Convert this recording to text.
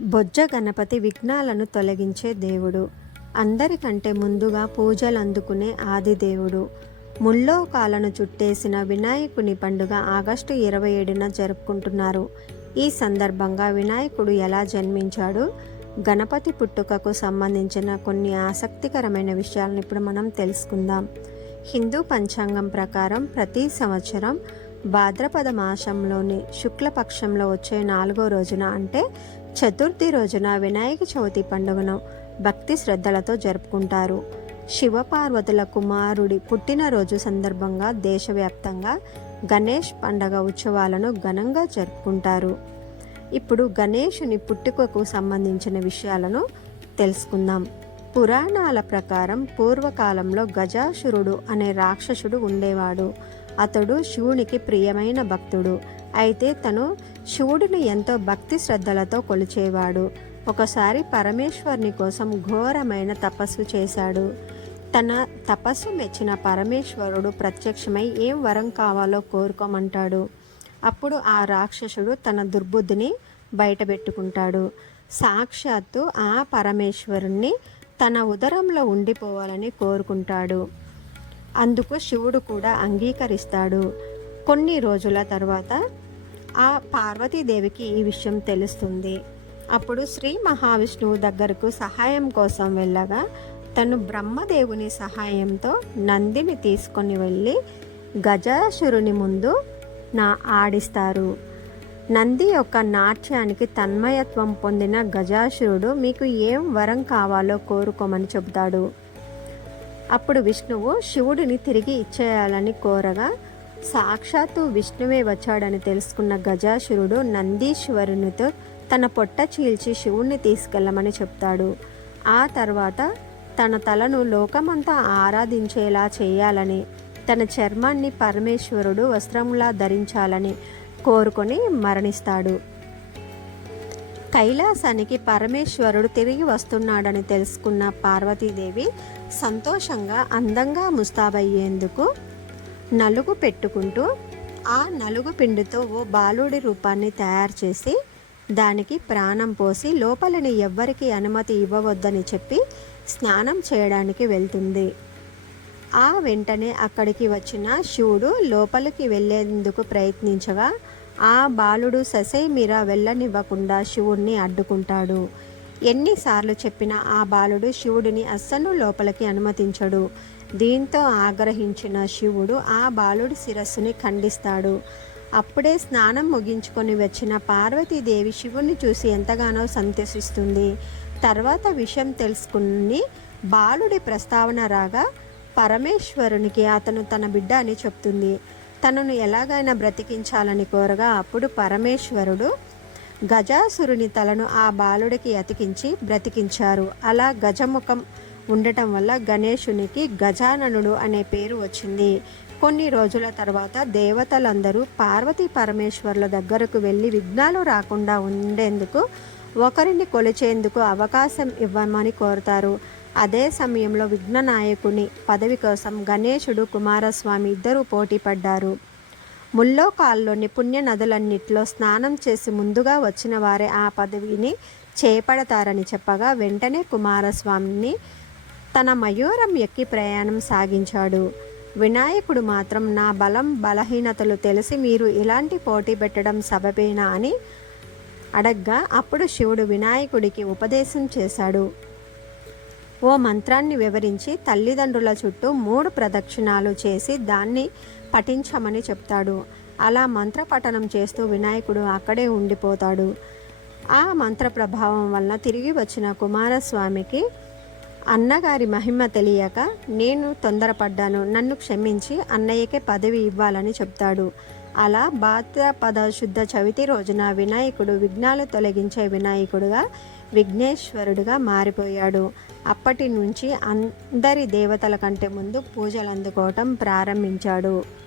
బొజ్జ గణపతి విఘ్నాలను తొలగించే దేవుడు. అందరికంటే ముందుగా పూజలు అందుకునే ఆదిదేవుడు ముల్లోకాలను చుట్టేసిన వినాయకుని పండుగ ఆగస్టు ఇరవై ఏడున జరుపుకుంటున్నారు. ఈ సందర్భంగా వినాయకుడు ఎలా జన్మించాడు? గణపతి పుట్టుకకు సంబంధించిన కొన్ని ఆసక్తికరమైన విషయాలను ఇప్పుడు మనం తెలుసుకుందాం. హిందూ పంచాంగం ప్రకారం ప్రతి సంవత్సరం భాద్రపద మాసంలోని శుక్లపక్షంలో వచ్చే నాలుగో రోజున అంటే చతుర్థి రోజున వినాయక చవితి పండుగను భక్తి శ్రద్ధలతో జరుపుకుంటారు. శివపార్వతుల కుమారుడి పుట్టినరోజు సందర్భంగా దేశవ్యాప్తంగా గణేష్ పండగ ఉత్సవాలను ఘనంగా జరుపుకుంటారు. ఇప్పుడు గణేషుని పుట్టుకకు సంబంధించిన విషయాలను తెలుసుకుందాం. పురాణాల ప్రకారం పూర్వకాలంలో గజాసురుడు అనే రాక్షసుడు ఉండేవాడు. అతడు శివునికి ప్రియమైన భక్తుడు. అయితే తను శివుడిని ఎంతో భక్తి శ్రద్ధలతో కొలిచేవాడు. ఒకసారి పరమేశ్వరుని కోసం ఘోరమైన తపస్సు చేశాడు. తన తపస్సు మెచ్చిన పరమేశ్వరుడు ప్రత్యక్షమై ఏం వరం కావాలో కోరుకోమంటాడు. అప్పుడు ఆ రాక్షసుడు తన దుర్బుద్ధిని బయటపెట్టుకుంటాడు. సాక్షాత్తు ఆ పరమేశ్వరుణ్ణి తన ఉదరంలో ఉండిపోవాలని కోరుకుంటాడు. అందుకు శివుడు కూడా అంగీకరిస్తాడు. కొన్ని రోజుల తర్వాత ఆ పార్వతీదేవికి ఈ విషయం తెలుస్తుంది. అప్పుడు శ్రీ మహావిష్ణువు దగ్గరకు సహాయం కోసం వెళ్ళగా తను బ్రహ్మదేవుని సహాయంతో నందిని తీసుకొని వెళ్ళి గజాసురుని ముందు నా ఆడిస్తారు. నంది యొక్క నాట్యానికి తన్మయత్వం పొందిన గజాసురుడు మీకు ఏం వరం కావాలో కోరుకోమని చెబుతాడు. అప్పుడు విష్ణువు శివుడిని తిరిగి ఇచ్చేయాలని కోరగా సాక్షాత్తు విష్ణువే వచ్చాడని తెలుసుకున్న గజాసురుడు నందీశ్వరునితో తన పొట్ట చీల్చి శివుణ్ణి తీసుకెళ్ళమని చెప్తాడు. ఆ తర్వాత తన తలను లోకమంతా ఆరాధించేలా చేయాలని తన చర్మాన్ని పరమేశ్వరుడు వస్త్రంలా ధరించాలని కోరుకొని మరణిస్తాడు. కైలాసానికి పరమేశ్వరుడు తిరిగి వస్తున్నాడని తెలుసుకున్న పార్వతీదేవి సంతోషంగా అందంగా ముస్తాబయ్యేందుకు నలుగు పెట్టుకుంటూ ఆ నలుగు పిండితో ఓ బాలుడి రూపాన్ని తయారు చేసి దానికి ప్రాణం పోసి లోపలిని ఎవ్వరికీ అనుమతి ఇవ్వవద్దని చెప్పి స్నానం చేయడానికి వెళ్తుంది. ఆ వెంటనే అక్కడికి వచ్చిన శివుడు లోపలికి వెళ్ళేందుకు ప్రయత్నించగా ఆ బాలుడు ససేమిరా వెళ్ళనివ్వకుండా శివుణ్ణి అడ్డుకుంటాడు. ఎన్నిసార్లు చెప్పినా ఆ బాలుడు శివుడిని అస్సలు లోపలికి అనుమతించడు. దీంతో ఆగ్రహించిన శివుడు ఆ బాలుడి శిరస్సుని ఖండిస్తాడు. అప్పుడే స్నానం ముగించుకొని వచ్చిన పార్వతీదేవి శివుణ్ణి చూసి ఎంతగానో సంతోషిస్తుంది. తర్వాత విషయం తెలుసుకుని బాలుడి ప్రస్తావన రాగా పరమేశ్వరునికి అతను తన బిడ్డ అని చెప్తుంది. తనను ఎలాగైనా బ్రతికించాలని కోరగా అప్పుడు పరమేశ్వరుడు గజాసురుని తలను ఆ బాలుడికి అతికించి బ్రతికించారు. అలా గజముఖం ఉండటం వల్ల గణేశునికి గజాననుడు అనే పేరు వచ్చింది. కొన్ని రోజుల తర్వాత దేవతలందరూ పార్వతీ పరమేశ్వర్ల దగ్గరకు వెళ్ళి విఘ్నాలు రాకుండా ఉండేందుకు ఒకరిని కొలిచేందుకు అవకాశం ఇవ్వమని కోరుతారు. అదే సమయంలో విఘ్ననాయకుని పదవి కోసం గణేశుడు కుమారస్వామి ఇద్దరూ పోటీ పడ్డారు ముల్లోకాల్లోని పుణ్య నదులన్నిట్లో స్నానం చేసి ముందుగా వచ్చిన వారే ఆ పదవిని చేపడతారని చెప్పగా వెంటనే కుమారస్వామిని తన మయూరం ఎక్కి ప్రయాణం సాగించాడు. వినాయకుడు మాత్రం నా బలం బలహీనతలు తెలిసి మీరు ఇలాంటి పోటీ పెట్టడం సబబేనా? అని అడగ్గా అప్పుడు శివుడు వినాయకుడికి ఉపదేశం చేశాడు. ఓ మంత్రాన్ని వివరించి తల్లిదండ్రుల చుట్టూ మూడు ప్రదక్షిణాలు చేసి దాన్ని పఠించమని చెప్తాడు. అలా మంత్ర పఠనం చేస్తూ వినాయకుడు అక్కడే ఉండిపోతాడు. ఆ మంత్ర ప్రభావం వల్ల తిరిగి వచ్చిన కుమారస్వామికి అన్నగారి మహిమ తెలియక నేను తొందరపడ్డాను. నన్ను క్షమించి అన్నయ్యకే పదవి ఇవ్వాలని చెప్తాడు. అలా భాద్రపద శుద్ధ చవితి రోజున వినాయకుడు విఘ్నాలు తొలగించే వినాయకుడుగా విఘ్నేశ్వరుడుగా మారిపోయాడు. అప్పటి నుంచి అందరి దేవతల కంటే ముందు పూజలు అందుకోవటం ప్రారంభించాడు.